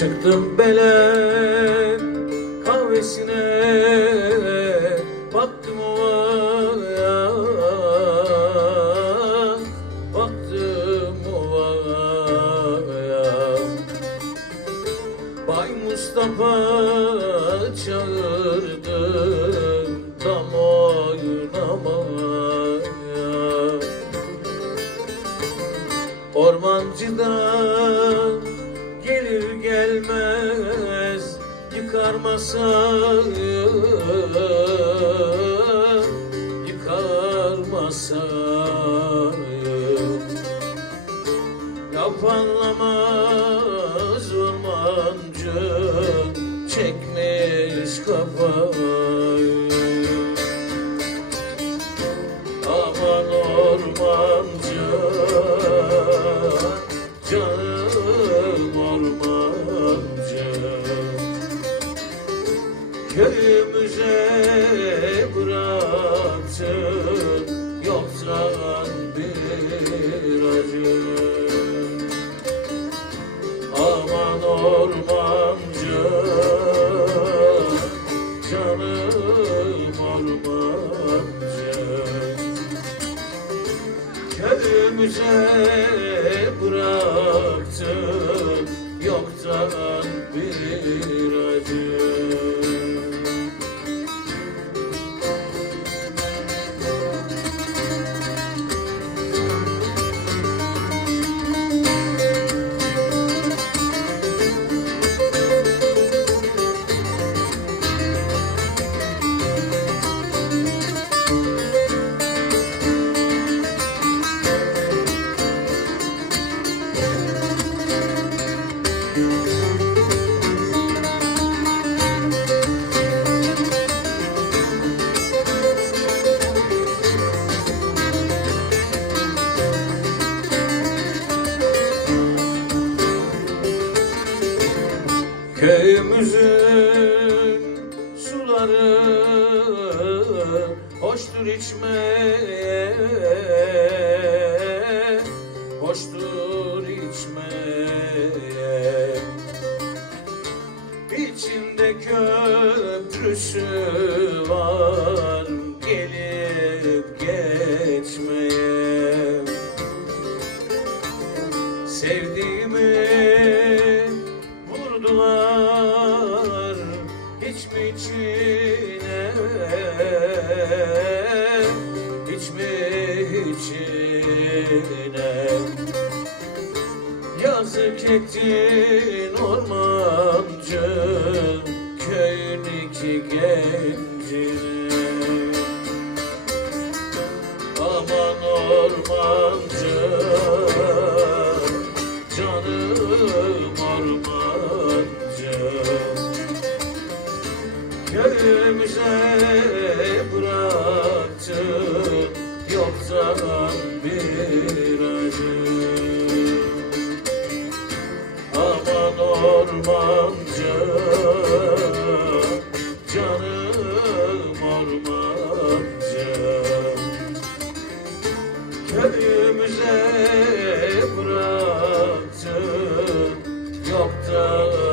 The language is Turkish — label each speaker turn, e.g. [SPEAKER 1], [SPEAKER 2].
[SPEAKER 1] Baktım belen kahvesine. Baktım ovaya Baktım ovaya. Bay Mustafa çağırdı Tam oynamaya. Ormancıdan gelmez Yıkar Köyümüze bıraktın Yoktan bir acı. Aman ormancı Canım ormancı Köyümüze bıraktın Köyümüzün suları hoştur içmeye, hoştur içine. Yazık ettin ormancı köyün iki gencine Aman ormancı Canım ormancı. Köyümüze bıraktın Bir acı. Aman ormancı Canım ormancı Köyümüze bıraktın Yoktan